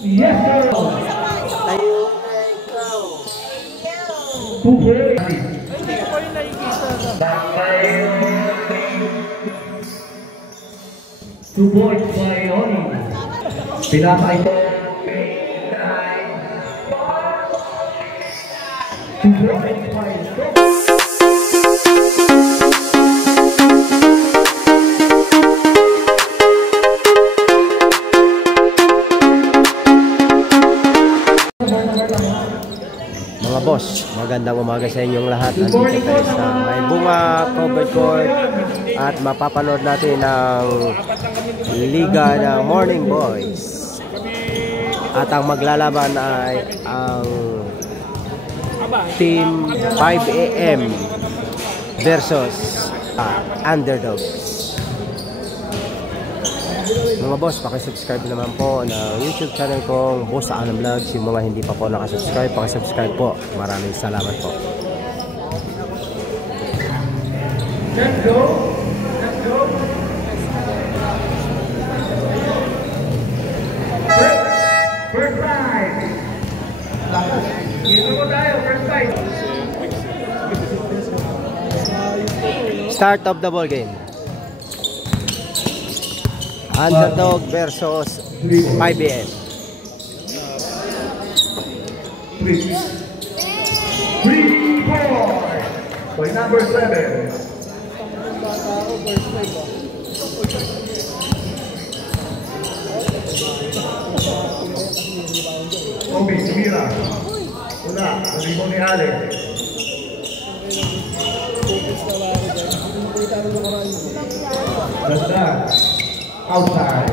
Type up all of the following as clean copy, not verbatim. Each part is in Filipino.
Yes, sir. Tayo ikaw. 2-4. Hindi ko pa yung nakikita. 2 points by Oni. Pinakay ko. 2 points by Mga boss, magandang umaga sa inyong lahat. Nandito tayo sa May Bunga Covered Court at mapapanood natin ang Liga ng Morning Boys. At ang maglalaban ay ang Team 5 AM versus Underdogs. Mga boss, pakisubscribe naman po ng YouTube channel kong Boss Alan Vlogs. Yung mga hindi pa po nakasubscribe, pakisubscribe po. Maraming salamat po. Let's go. Let's go. First fight. Dito po tayo, first fight. Start of the ball game. Underdog versus 5 AM. 3, 4. By number 7. Obi, Mira. Una, Ribo ni Ale. Ganda. Outside.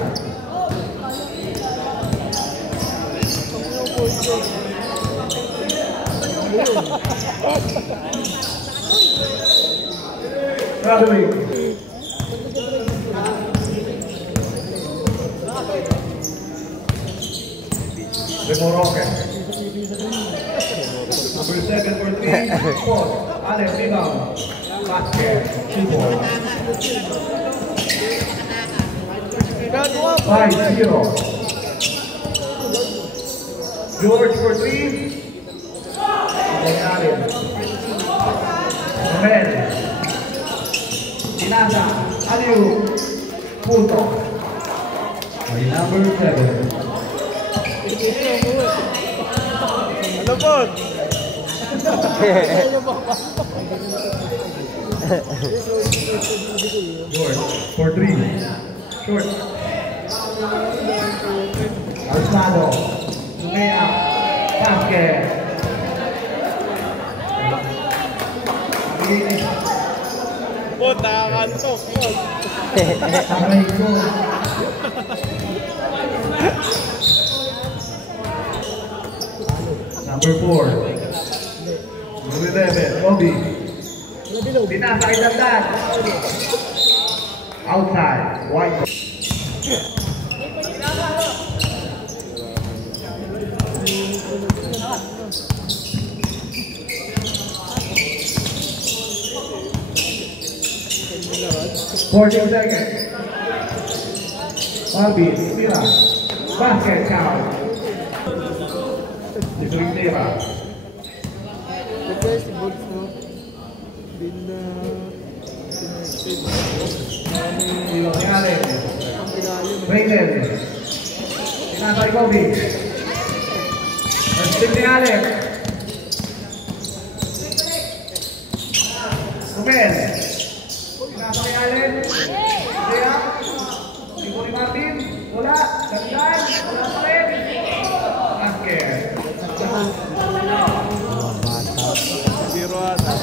Traveling. Remoroke. Number 7 for 3. 4. Alex, rebound. Basket. 2-4. 5-0. George for 3. Allen. Mel. Tinasa. Aliu. Punto. By number 7. Ano po? George for 3. Short. Alzado. Sumea. Basket. Puta, kantok yun. Aray ko. Number 4. Number 11. Obi. Pinasa idagdag. Outside. White. Fourteen seconds. Barbie, Mira. Basket count. Dito yung tira. Dito yung Allen. Raylen. Tinatay Kobe. Nag-stick ni Allen. Kumel. Tinatay Allen. Kaya. Ibo ni Martin. Wala. Gandaan. Wala pa rin. Basket. Zero ata.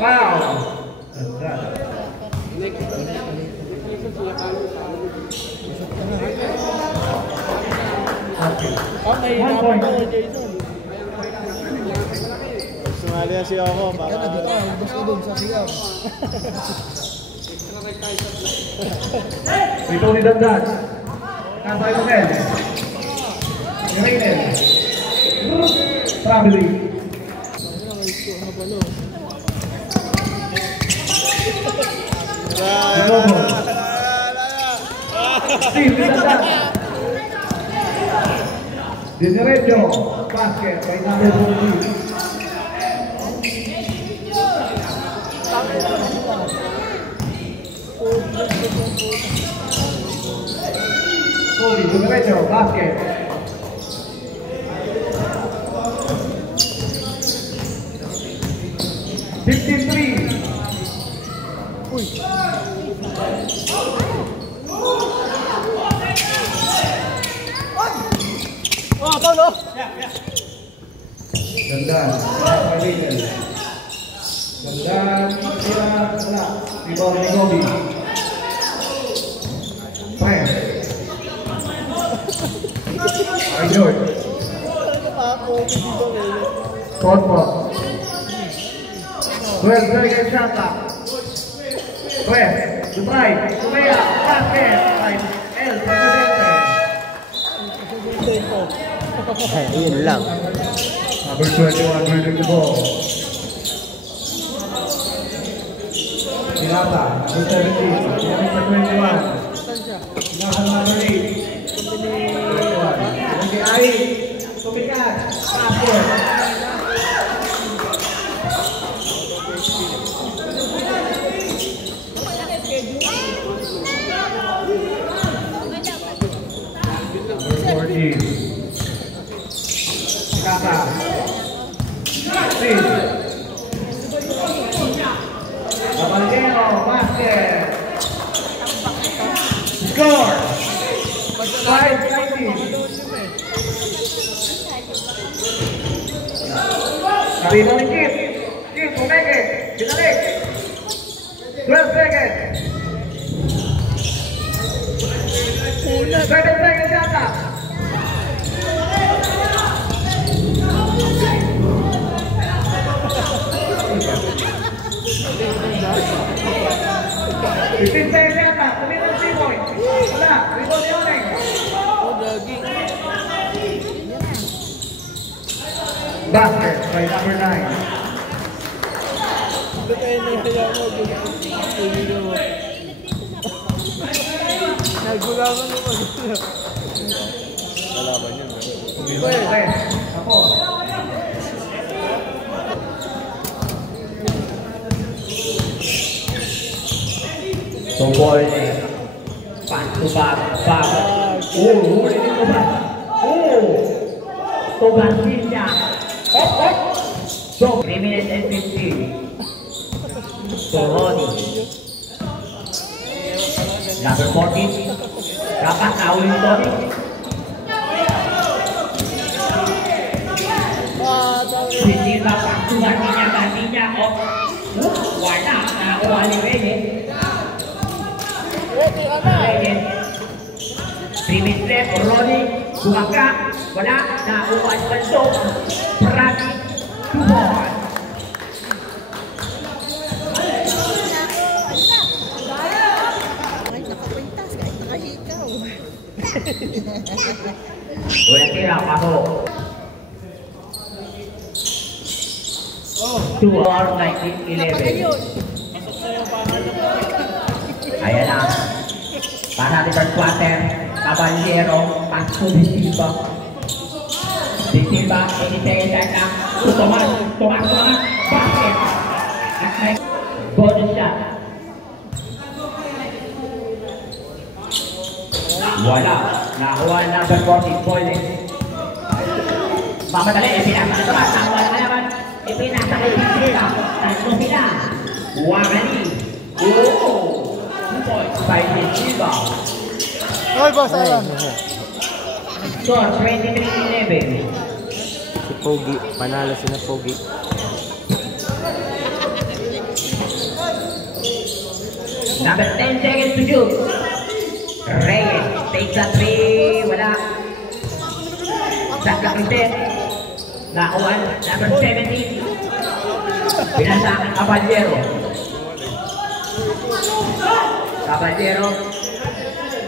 Foul. Okay, 1 point. Sumali na siya ako para... Ito ni Dandan. Nasay mo Mel. Raylen. Traveling. Steve Isandang. Dinerecho, basket by number 14. Kobe, Dinerecho, basket. Gandaan, Mariner. Gandaan, wala. Rebound ni Kobe. Press. Ay, George. Short ball. 12 seconds shot clock. Press. To try. Sumaya. Basket. By El Presidente. Yun lang. Number 21 holding the ball. Sinata, number 17. Number 21. Sinata, number 8. Okay, Ai. Tumikat. Basket. Number 14. Kata. Caballero, basket. Score. 5-19. Karibo ni Kit. Kit, umeke. Binalik. 12 seconds. 7 seconds yata. Fifteen seconds yata, tumilang 3 points. Wala, rebound ni Oneng. Basket by number 9. Nagulaman naman. Kalaban yun. Tapos. So ball back to back. Huli ni Tomas. Tomas niya. So 3 minutes and 15. So Ronnie. Number 14. Dapat naulit Ronnie. Hindi ba pagtuhan niya. Wala. Nakuha ni Reyes. 3 minutes left, Ronnie, Bumaka, wala, nakuha ang banso, Prati, 2 ball. Wala tira, pasok. 2 hours, 19-11. Ayan na. Para natin first quarter, Caballero, paso Bisiba. Bisiba, ini-second lang. Tumas, basket. At may bonus shot. Wala. Nakuha number 14, Boyles. Mamadali, ipinasa ka naman. Nakuha ka naman. Ipinasa ka Bisiba. Tatlo sila. Wakali. By Bisiba. Hoy, boss, alam. Score 23-11. Si Pogi, panalo si na Pogi. Number 10 seconds to shoot. Reyes takes a 3. Wala. Shot clock is set. Nakuha number 17. Pinasakan Caballero. Caballero.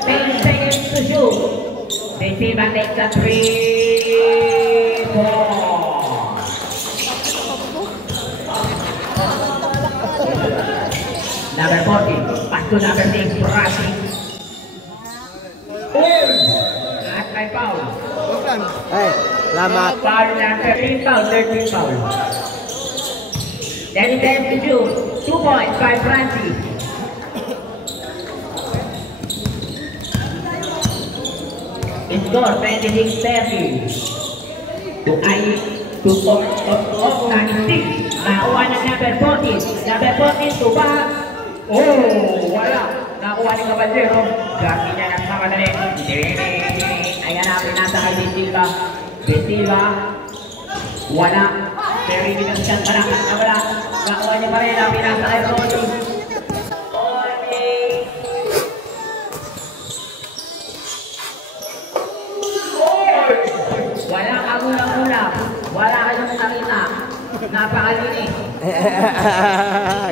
10 seconds to shoot. Bisiba takes a 3 ball. Number 14, pass to number 6, Rashid. may foul. Wag lang. Ay, salamat. Foul na, 13 foul, 13 foul. Then it ends to shoot. 2 points by Francis. Score 26-30. To of 96. Nakuha ng number 14. Number 14 to back. Oh, wala. Nakuha ni Caballero. Gaki niya ng mga dali. Ayan na, pinasa kay Silva. Silva. Wala. Pero hindi na siyang parakat na wala. Nakuha niya pa rin ang pinasa kay Roddy. Wala ka muna-muna. Wala ka yung nakita. Napakalinis.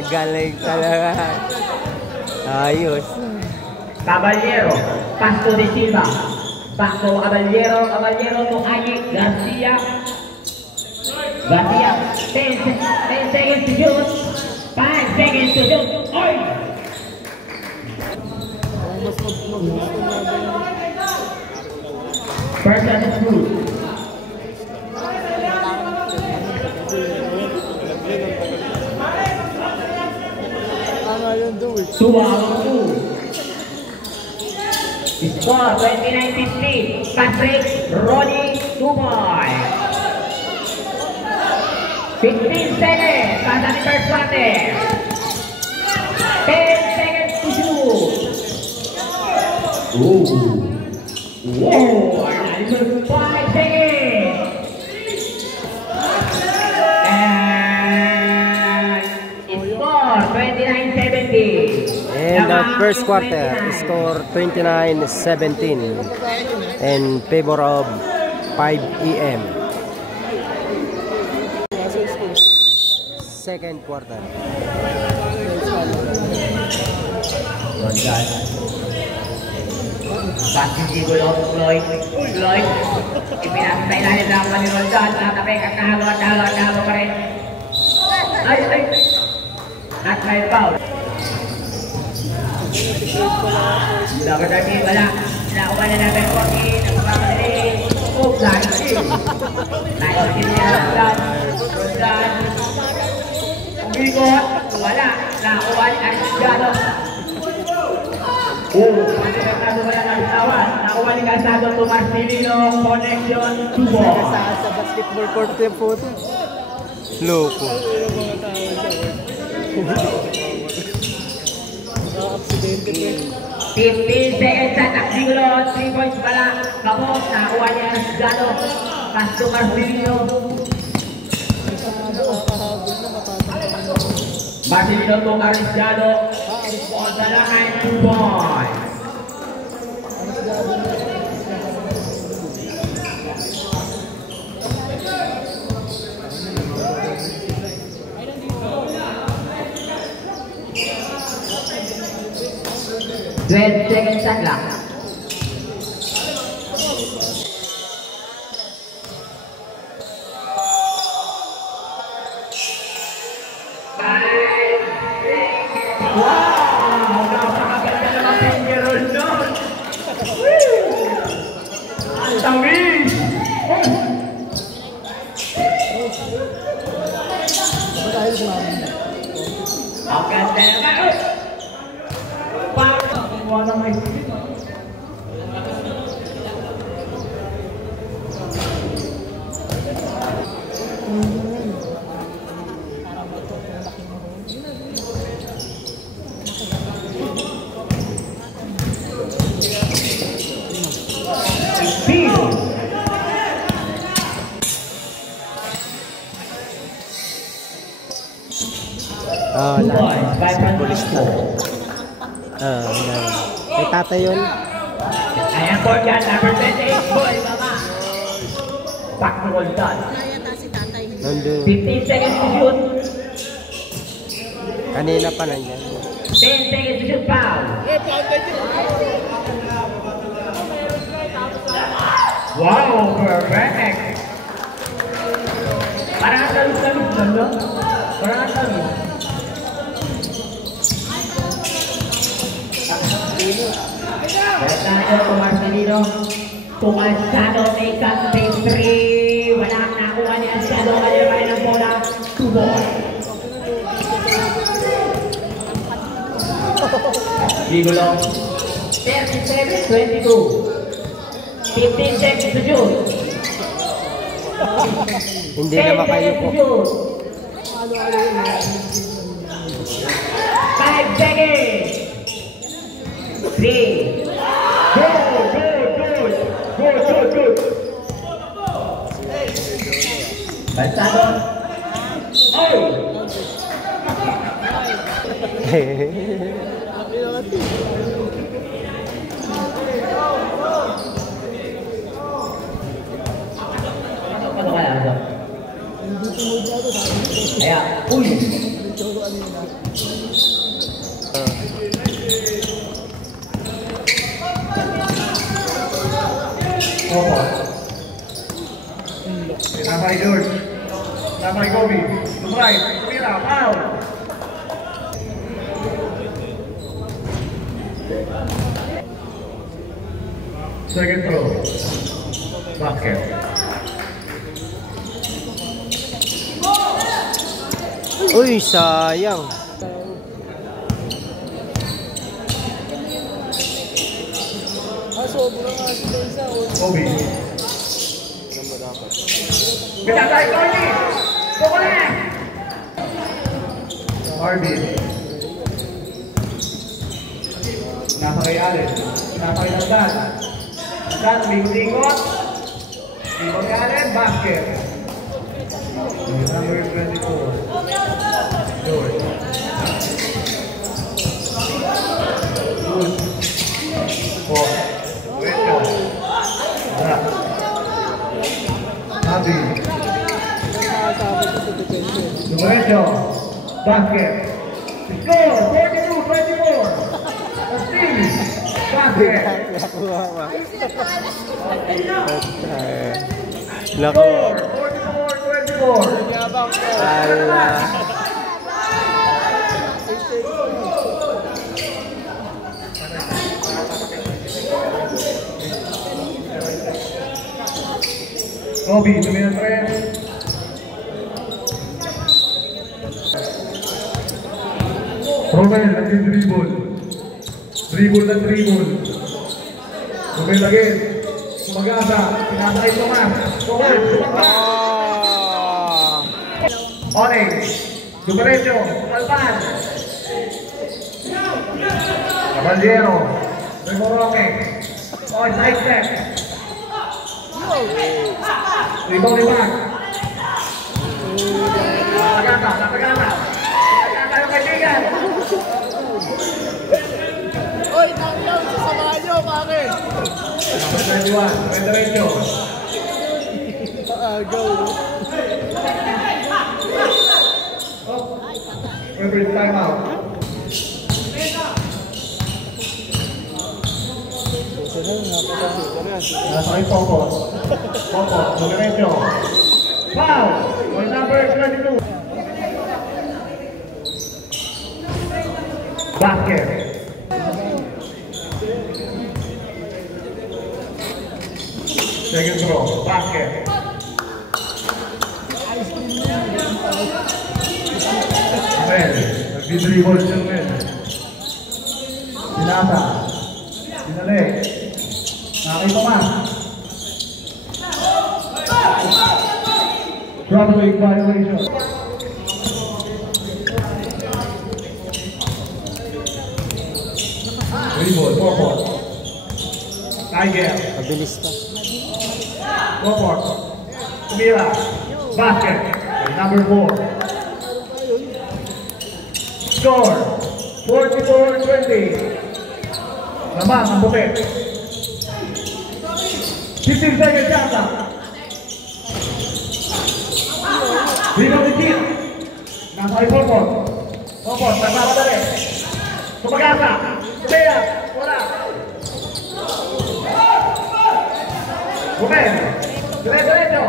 Galing talaga. Ayos. Caballero. Pasto de Silva. Pasto Caballero. Caballero to Ayek. Garcia. Garcia. 10 seconds to shoot. 5 seconds to shoot. Oy! First and it's good. Ano yun, do it. 2 out of 2. Score 29-50. Patrick Roddy 2 points. 15 seconds. Pasa ni first quarter. 10 seconds to shoot. Ooh. Whoa. 5 seconds. And score 29-70. And the first quarter, score 29-17 in favor of 5 EM. Second quarter. Rondan. Pasti si Lloyd. Lloyd. Ipinasa ilalim lang pa ni Rondan. Tapi kakahalo pa rin. Ay. Not my foul. Dapat lagi wala. Nakuha na namin 14. Napakamadali. Oh, lagi. Nakuha niya Rondan. Umigot. Wala. Nakuha ni Arcigado. Nakuha ni Calzado to Marcelino. Connection to ball. Sa basketball court yung photo. Loko. 15 seconds sa Taxigulo. 3 points pala. Kapos. Nakuha niya Arcigado. Pass to Marcelino. Marcelino to Arcigado. On the line, 2 points. Seconds sa clock. Wow! Napakaganda naman pingerol nun! Ang tawid! Ang ganda naman! Parang wala may Basketballista. Kay tata yun. Ayan po dyan, number 28 boy, mama. Back to Rondan. Nandun. 15 seconds to shoot. Kanina pa nandyan. 10 seconds to shoot, foul. Wow, perfect. Parang talus-talus lang, no? Parang talus. Balik na ito to Marcelino. Kung Alciado may cut-base 3. Wala ang nakuha ni Alciado. Kaya pa rin ang bola. 2 ball. Gigulo. 37-22. 15 seconds to shoot. Hindi na makayuko. 5 seconds. 3. Good. Alciado. Oh! Ano kaya ito? Kaya, uy! Opo. Tinapay George. Tinapay Kobe. Tumray. Tumira. Foul. Second throw. Basket. Uy, sayang. Kobe. Pinatay ko ni! Bukuli! Harvey. Napakay Allen. Napakay Nagdan. Nagdan, umikot-ikot. Ikot ni Allen, basket. Number 24. George. Good. 4. Wetko. Harap. Nabi. Dumerecho. Basket. Score! 42-24. Steve. Basket. Lako. Score! 44-24. Ala. Kobe, tumingin pa rin. Romel, nag-dribble. Dribble na dribble. Romel lagi. Sumagasa. Pinasakay Tomas. Tomas. Onyx. Dumerecho. Palpan. Caballero. Remoroque. Oy, side step. Rebound ni Bang. Napagata. Napagata yung kaibigan. Oy, tangyaw, sasamahan nyo, pare. Number 21, Federico. Go. Favorite timeout. Nasa kay Popos. Popos, Federico. Foul! On number 22. Basket. Second throw, basket. Well, nag-dribble siya men. Sinata. Sinali. Nakay Tomas. Broadway violation. Dribble, 4 points. Tiger. Mabilis pa. 4 points. Tumira. Basket. Number 4. Score. 44-20. Naman ang bukit. 15 seconds yata. Rebound ni Kit. Nasa kay Popot. Popot, nagmamadali. Tumagasa. Tumira. Wala. Gomez. Dire-diretso.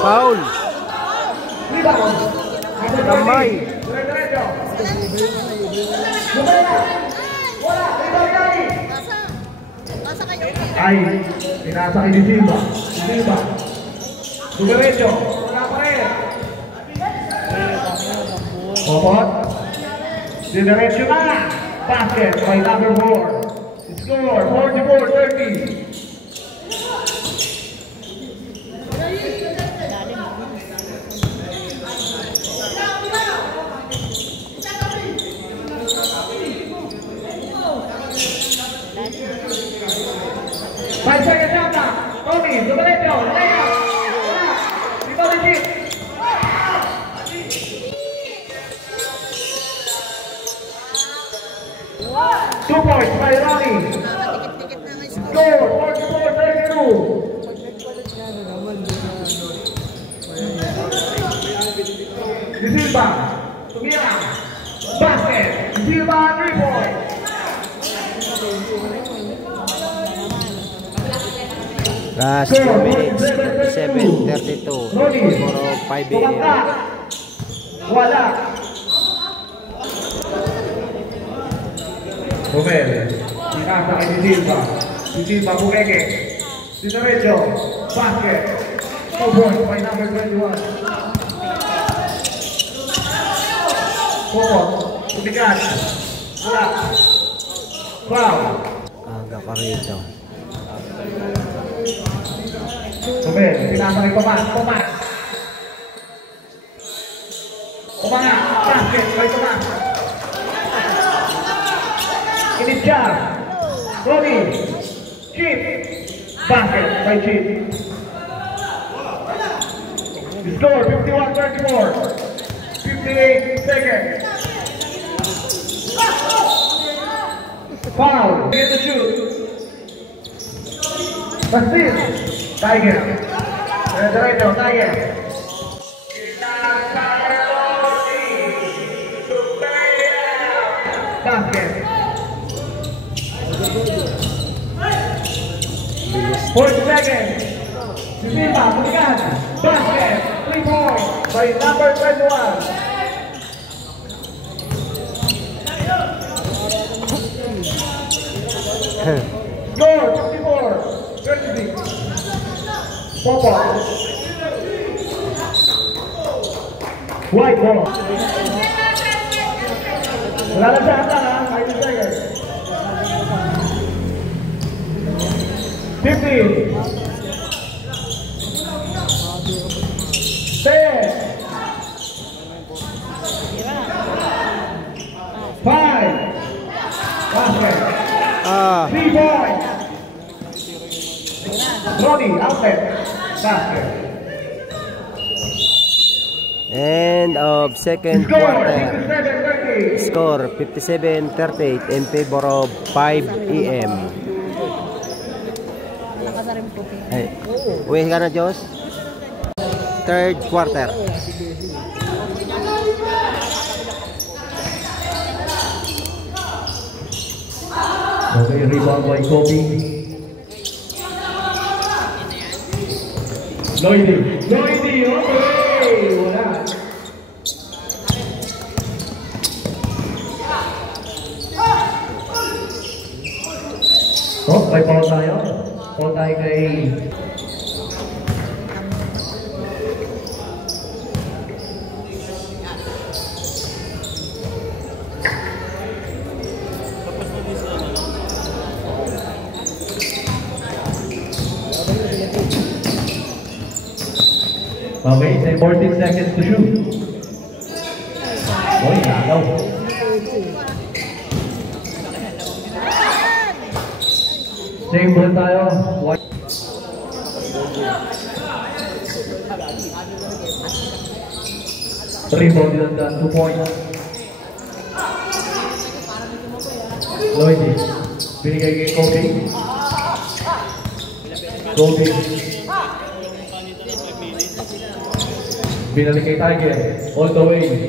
Foul. Rebound. Kamay. Dire-diretso. Gomez. Wala. Rebound lagi. Nasa kayo. ay pinasa kay Silva. Silva. Dumiretso. Wala pa rin. Popot. Diretso na. Basket by number 4. Score 44-30. Five seconds out now. Tony, dumiretso. Layup. Dito legit. 2 points by Ronnie. Score 44-32. De Silva. Tumira. Basket. De Silva 3 points. Last 2 minutes, 37-32. Puro 5 AM. Wala. Romel. Pinasa kay De Silva. De Silva bumeke. Diretso. Basket. 2 points by number 21. Popot. Tumigat. Wala. Foul. Aga pa rito. Romel. Pinasa kay Tomas. Tomas. Kumana. Basket by Tomas. Initial. Ronnie. Chip. Basket by Chip. Score 51-34. 58 seconds. Foul. Get the shoot. Assist. Tiger. Diretso. Tiger. Basket. 40 seconds. Silva, tumigas. Basket. 3 points by number 21. Score 54-36. Popot. White ball. Wala na siya hata ha. 5 seconds. 15. 10. 5. Basket. 3 points. Ronnie, outlet. Basket. End of second Score quarter. 57-30. Score 57-38 in favor of 5 AM. Hey, uwi ka na, Diyos? Third quarter. Okay, rebound by Kobe. Lloydie, okay! Wala. Oh, may foul tayo. Foul tayo kay... Okay, 14 seconds to shoot. Boy, nagaw. Same ball tayo. Rebound lang dyan, 2 points. Lloydie, binigay kay Kobe. Kobe. Binalik kay Tiger, all the way.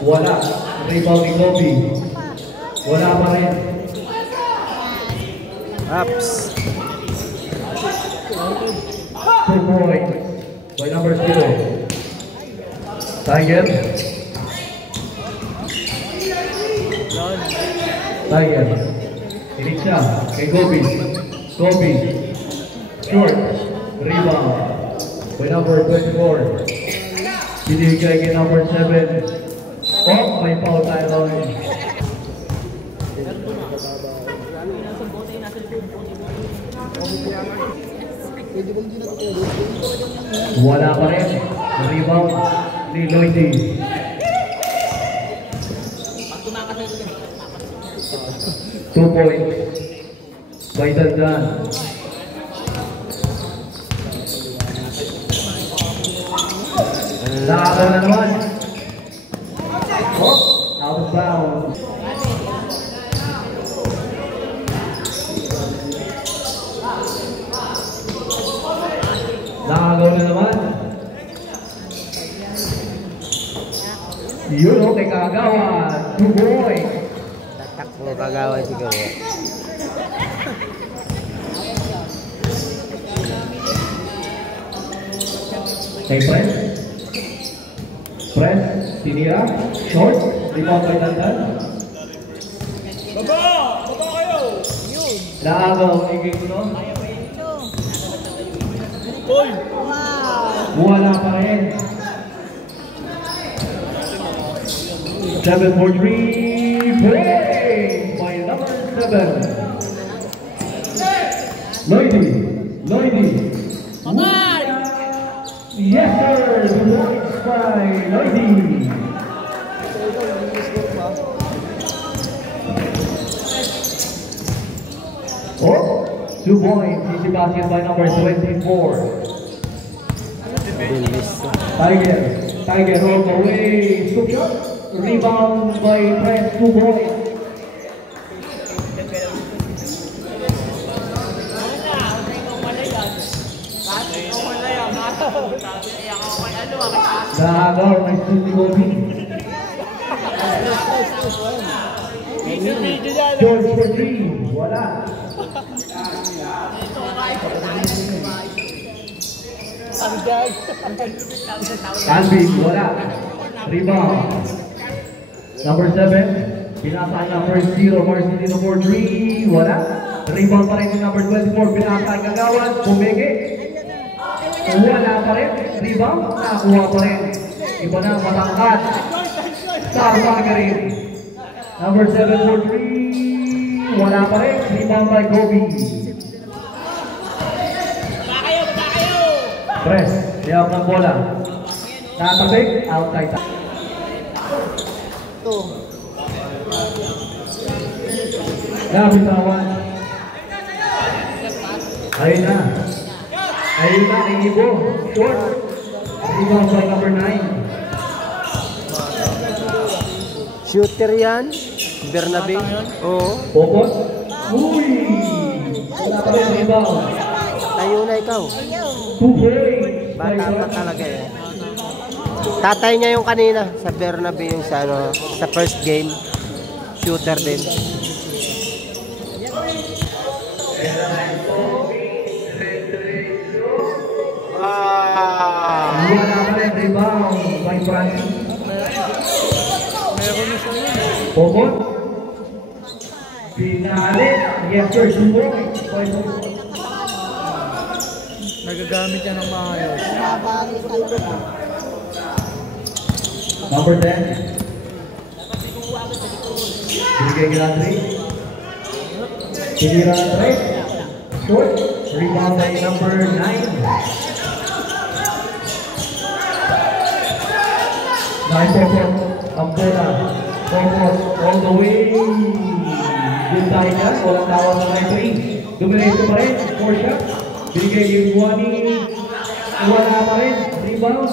Wala. Rebound ni Kobe. Wala pa rin. Ups. 2 points by number 0. Tiger. Tiger. Inik siya kay Kobe. Kobe. Short. Rebound. By number 24. Binigay kay number 7. Oh, may foul tayo rin. Wala pa rin. Rebound ni Lloydie. Two points. By Dandan. Nakakaw na naman. Oh, out of bounds. Nakagaw na naman. Yun o, kay Kagawa. 2 points. Tatakbo Kagawa siguro. Kay Press. Press, tinira. Short. Rebound kay Dandan. Baba kayo! Nakagaw, iging no? Uy! Wala pa rin. 7 for 3 points by number 7. Lloydie. Patay! Yes sir, 2 points by Lloydie. Oh, 2 points, easy basket by number 24. Tiger all the way, scoop shot, rebound by Press, 2 points. Nakagaw, may shoot ni Kobe. George for 3, wala. Alvin, wala. Rebound. Number 7, pinasa niya first 0, Marcy dito for 3, wala. Rebound pa rin yung number 24, pinasa ang Kagawan, bumigi. Wala pa rin. Rebound, nakuha pa rin. Iba na, matangkat. Sarma ka rin. Number 7 for 3, wala pa rin. Rebound by Kobe. Press, liyawag ng bola. Nakapasik, outside. Nabitawan. Ayun na. Ayun na, ang ibo. Short. Rebound by number 9. Shooter yan? Bernabe? Oo. Focus. Uy! Wala pa rin rebound. Tayo na ikaw. 2 points. Bata pa talaga eh. Tatay niya yung kanina sa Bernabe yung sa, ano, sa first game. Shooter din. Wala pa rin rebound by Francis. Focus. Pinalit. Yes sir, 2 points. Nagagamit yan ng maayos. Number 10. Binigay kay Landry. Tinira ng 3. Short. Rebound by number 9. Nine-focus. Ang bola. Focus. All the way. Good tayo niya. Walang tawag ng 9-3. Domination pa rin. 4 shots. Binigay yung Guani. Wala pa rin. Rebound.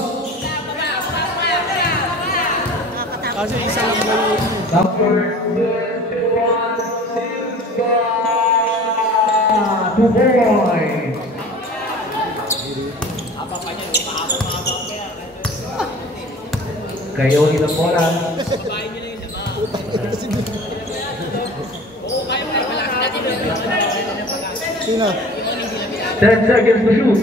Kasi isa lang ba yun? Number 21, Silva. 2 points. Kayo ilang bola. Sino? 10 seconds to shoot.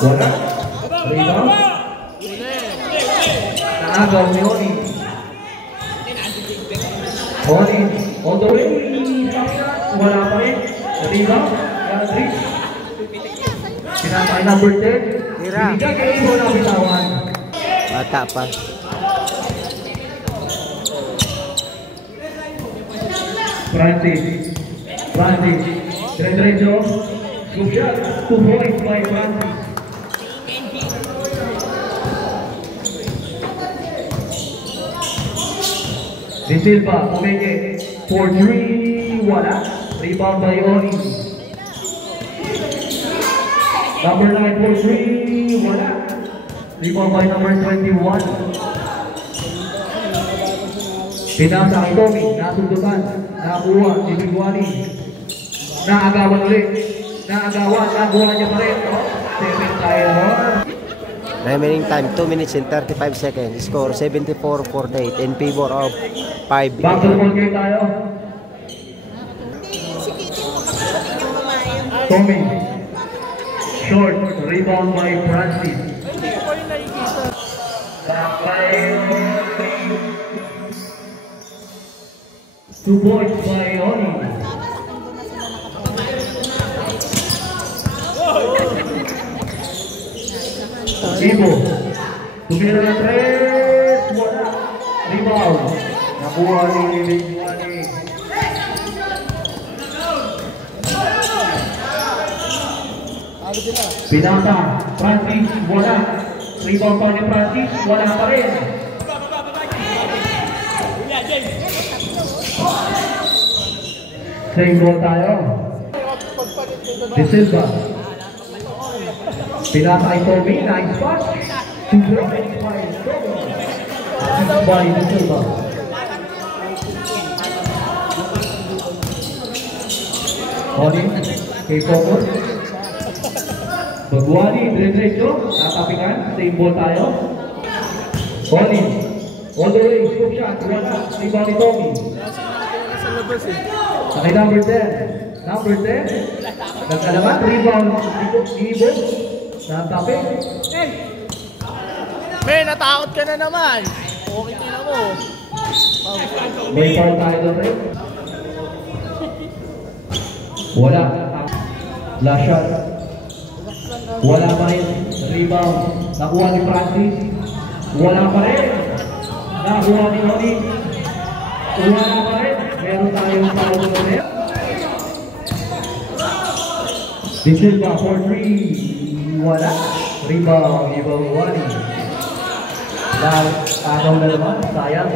Wala. Rebound. Naagaw ni Oni. Oni, all the way. Top shot. Wala pa rin. Rebound. Galdrich. Sinatay number 10. Tira. Binigay kay Ibo na bitawan. Bata pa. Francis. Dire-diretso. Scoop shot. 2 points by Francis. De Silva, pumeke. 4-3. Wala. Rebound by Oni. Number 9, 4-3. Wala. Rebound by number 21. Pinasa kay Tommy, nasundutan, nakuha, Ibigwani. Naagawan ulit. Nakuha niya pa rin. 7 tayo. Remaining time 2 minutes and 35 seconds. Score 74-48 in favor of 5 Back to the ball game tayo. Tommy. Short, rebound by Francis. Back by 2 points by Oni. Ibo. Tumira ng 3. Wala. Rebound. Nakuha ni Ibigwani. Pinata. Francis. Wala. Rebound pa ni Francis. Wala pa rin. Same goal tayo. De Silva. Pinata kay Tommy. Nice pass. 2 points by De Silva. Oni. Kay Focus. Bagwani. Dire-diretso. Tatapingan. Same ball tayo. Oni. All the way. Scoop shot. Wala. Rebound ni Tommy. Okay, number 10. Number 10. Nagkalaman, rebound. Ibo. Natapin. Men, natakot ka na naman. Okay, tingnan mo. May foul tayo doon rin. Wala. Last shot. Wala pa rin. Rebound. Nakuha ni Francis. Wala pa rin. Nakuha ni Oni. Wala pa rin. Meron tayong foul doon rin. De Silva for 3. Wala. Rebound. Ibawani. Agaw na naman. Sayang.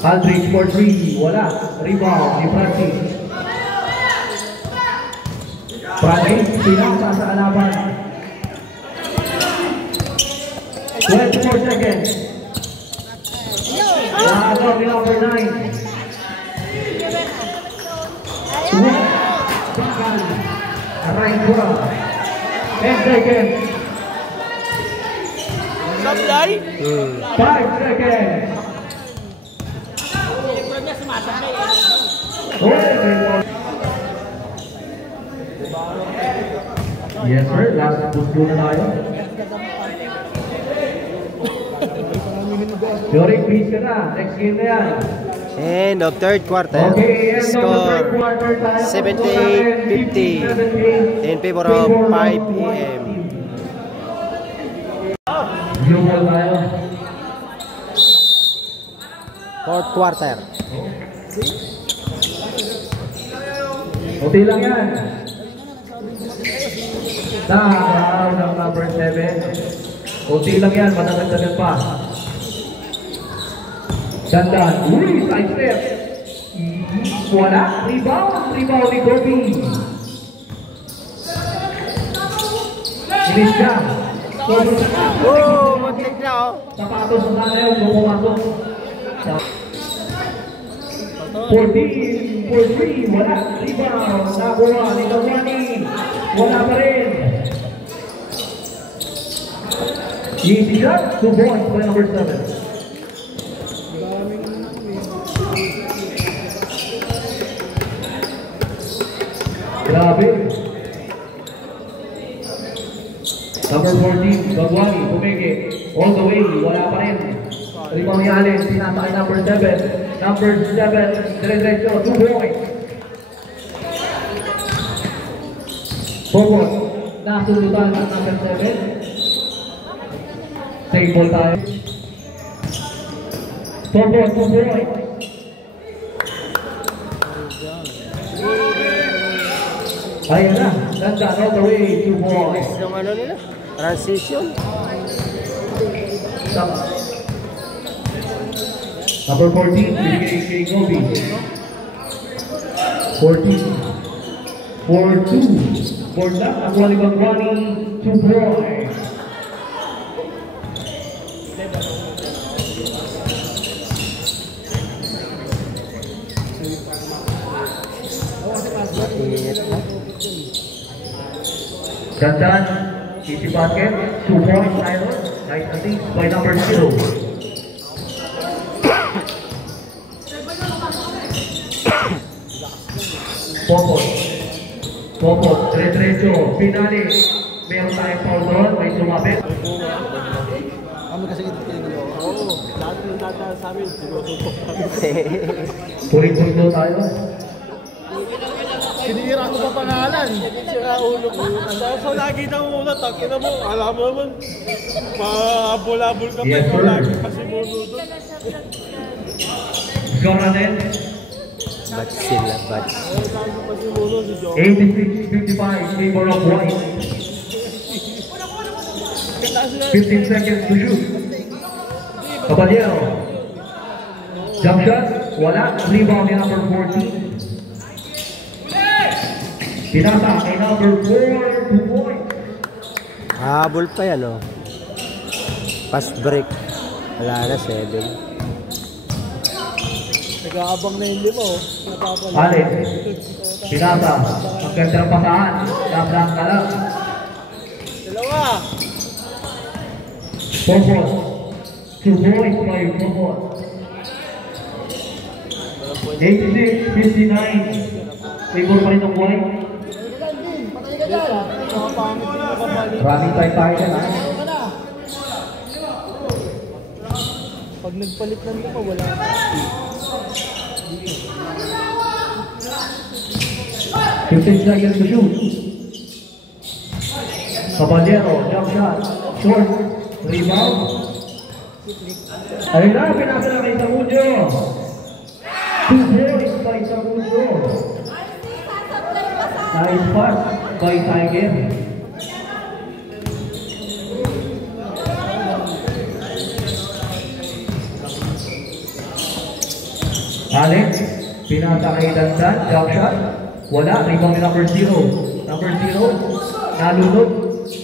Aldridge for 3. Wala. Rebound ni Francis. Francis. Pinasa sa kalaban. 24 seconds. Agaw ni number 9. Bakal. Right kurang. 10 seconds. Sablay? 5 seconds. Yes sir, last push na tayo. Jorik, please ka na. Next game na yan. End of third quarter. Okay, end of the Score third quarter tayo. 78-50 in favor of 5 PM. Blue ball tayo. Fourth quarter. Okay lang yan. Nakakaraw ng number 7. Okay lang yan, matatagdagan pa. Dandan. Uy, side step. Wala. Rebound ni Gobi. Inis siya. Oh, muntik na oh. Sapatos sa sana yun, pumasok. 14 for 3. Wala. Rebound. Nakuha ni Kawani. Wala pa rin. Easy shot. 2 points by number 7. Grabe. Number 14, Bagwani, pumeke. All the way, wala pa rin. Rebound ni Allen, pinasa kay number 7. Number 7, dire-diretso, 2 points. Popot, nasundutan ang number 7. Save ball tayo. Popot, 2 points. Ayun na, ganda, all the way, 2 points. Yung ano nila? Transition. Number 14, binigay kay Kobe. 14. 4-2. For that, nakuha ni Bagwani, 2 points. Gandaan, easy basket, 2 points tayo. Nice assist by number 0. Popot, dire-diretso, pinali. Meron tayong foul doon, may sumabit. Kami kasi ito pinagano. Oo, lahat ng data sa amin, sinusutok kami. Puring-puring daw tayo. Sinira ko pa pangalan. Sira ulo ko. So lagi na muna, takin na mo. Alam mo naman, mahabol-habol ka pa. Yes, sir. Lagi kasi muno doon. Score natin, Batch sila, batch. Lagi kasi muno si Joe. 86-55, favor of White. 15 seconds to shoot. Caballero. Jump shot, wala. Rebound ni number 14. Pinasa kay number 4, 2 points. Habol pa yan, oh. Pass break. Wala na, 7. Nag-aabang na yung lima, oh. Napapala. Allen. Pinasa. Ang ganda ng pasahan. Dablang ka lang. Dalawa. Popot. 2 points by Popot. 86-59. Favor pa rin ng White. Running time tayo na, ha? Pag nagpalit lang ito pa, wala. 15 seconds to shoot. Caballero, jump shot. Short. Rebound. Ayun na, pinasa na kay Samudio. 2 points by Samudio. Nice pass by Tiger. Alex, pinasa kay Dandan, jump shot. Wala, rebound ni number 0. Number 0, nalunod.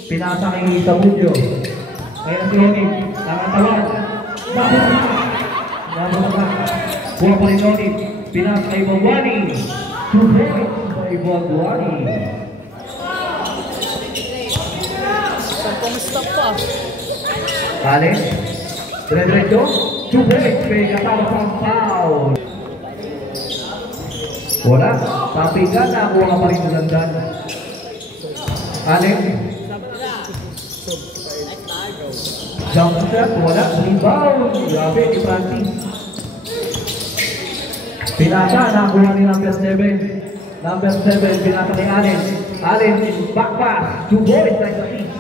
Pinasa kay Samudio. Ngayon si Ronnie, nakatawan. Buha pa rin Ronnie. Pinasa kay Bagwani. 2 points by Bagwani. Saan pang stop pa? Alex, dire-diretso. 2 points, may katama sa foul. Wala, tapigan, nakuha ka pa rin sa Dandan. Alex, jump shot, wala, rebound. Grabe, ni Francis. Pinasa, nakuha ni number 7. Number 7, pinasa ni Allen. Allen, back pass, 2 points, nice assist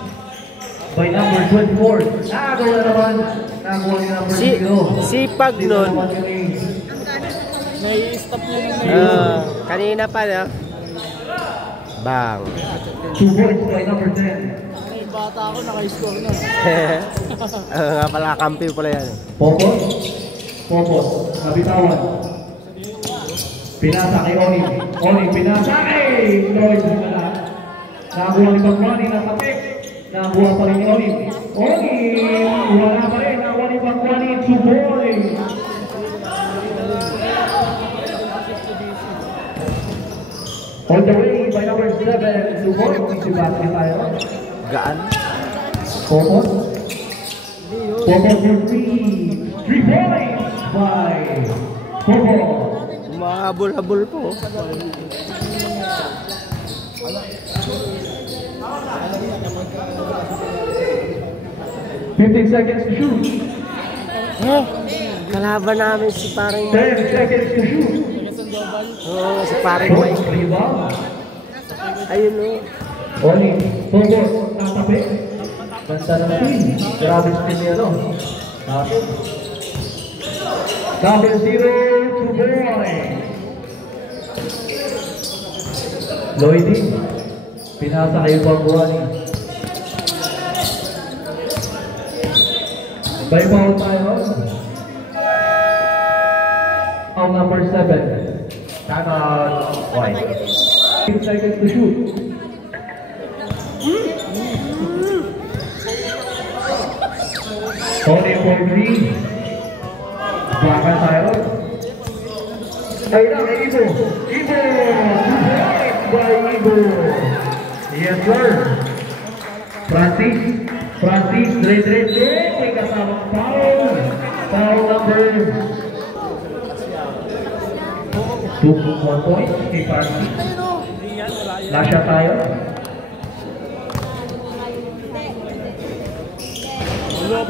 by number 24. Nakakuha na naman, nakuha ni number 0. Sipag nun. Nai-stop niya yung Kanina pa, no? Bang. 2 points by number 10. May bata ako, naka-score na. Nga pala, kampi pala yan. Popot, nabitawan. Pinasa kay Oni. Oni, pinasa kay Lloyd. Nakuha ni Bagwani, nasapik. Nakuha pa rin ni Oni. Oni, wala pa rin. Nakuha ni Bagwani, 2 points. On the way by number 7, 2 points. Si basket tayo. Gaan. Popot for 3. 3 points by Popot. Umahabol-habol po. 15 seconds to shoot. Kalaban namin si parang 10 seconds to shoot. Oo, si parang Mike. Rebound. Ayun o. Oli, Bobo, tatabi. Basta ng team. Grabe si Nero. Double zero to boy. Lloydie, pinasa kayo po ang buwan. By foul tayo. Foul number 7. Time out. White. 8 seconds to shoot. Tony for 3. Bakal tayo. Ay lang, Ibo. Ibo! By Ibo. Yes, sir. Francis, Dre. May kasamang foul. Foul number 2 points kay Francis. Lasha tayo.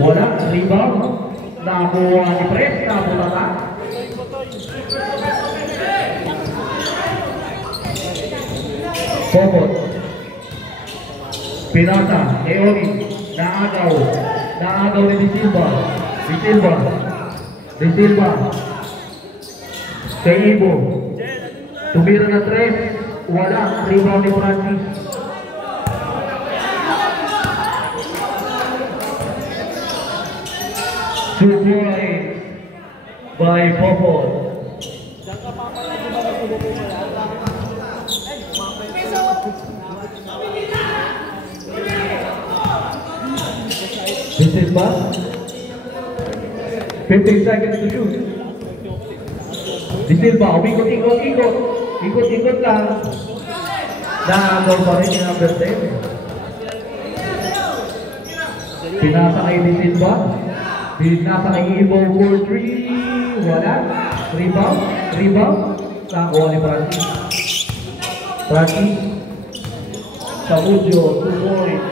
Wala, rebound. Nakuha ni Pres, nabulata. Bobot. Pinata, Eoni, naagaw ni Di Silva. Kay Ibo. Tumira na 3, wala, rebound ni Francis. Subuhay by Popol. This is Bas. 15 seconds to shoot. Di Silva, ikot lang. Naagaw pa rin yung number 10. Pinasa kay Di Silva. Pinasa kay Ibo for 3. Wala. Rebound. Nakuha ni Francis. Sa Ujo, 2 points.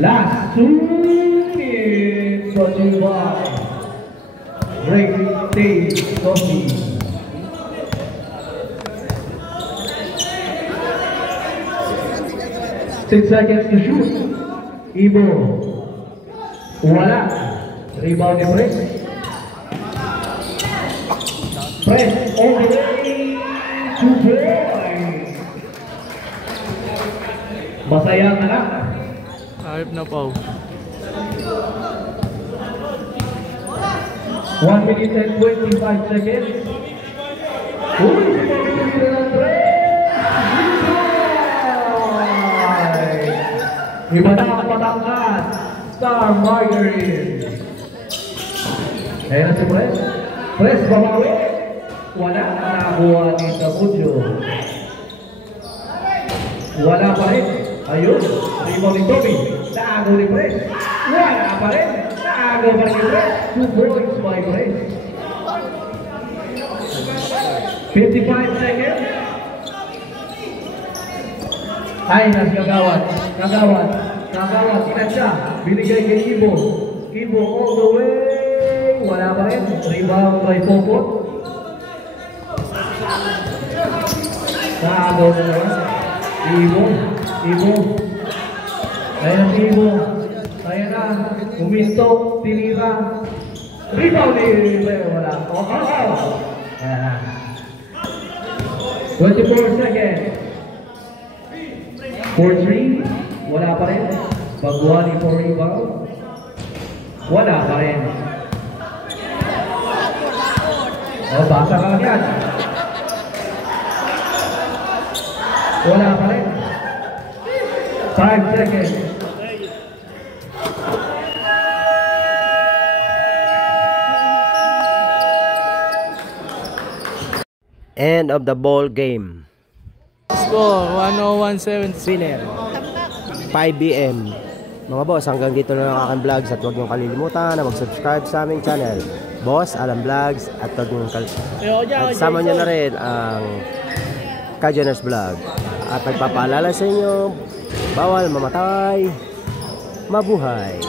Last 2 minutes. So July. Great day, Sophie. Six seconds to shoot. Ibo. Wala. Rebound ni Pres. All the way to boy. Masaya na lang. Ayop na po. 1 minute and 25 seconds. Uy, pamilya ng Pres. Iba na ang patangkat. Star Margarine. Ayan na si Pres. Pres, babawi. Wala. Nakakuha ni Samudio. Wala pa rin. Ayun. Rebound ni Tommy. Naagaw ni Pres. Wala pa rin. Naagaw pa rin ni Pres. 2 points by Pres. 55 seconds. Ay, nasa Kagawad. Sinadya. Binigay kay Ibo. All the way. Wala pa rin. Rebound by Popot. Naagaw na naman. Ibo. Ayan si Ibo. Ayan na. Umisto. Tinira. Rebound ni wala. Ayan. 24 seconds. 4-3. Wala pa rin. Baguani for rebound. Wala pa rin. Basa ka yan. Wala pa rin. 5 seconds. End of the ball game. Score 101-70. Winner 5BM. Mga boss, hanggang dito na lang aking vlogs at huwag niyong kalilimutan na mag-subscribe sa aming channel, Boss Alam Vlogs, at huwag niyong sama niyo na rin ang Kajaners Vlog. At nagpapaalala sa inyo, bawal mamatay, mabuhay.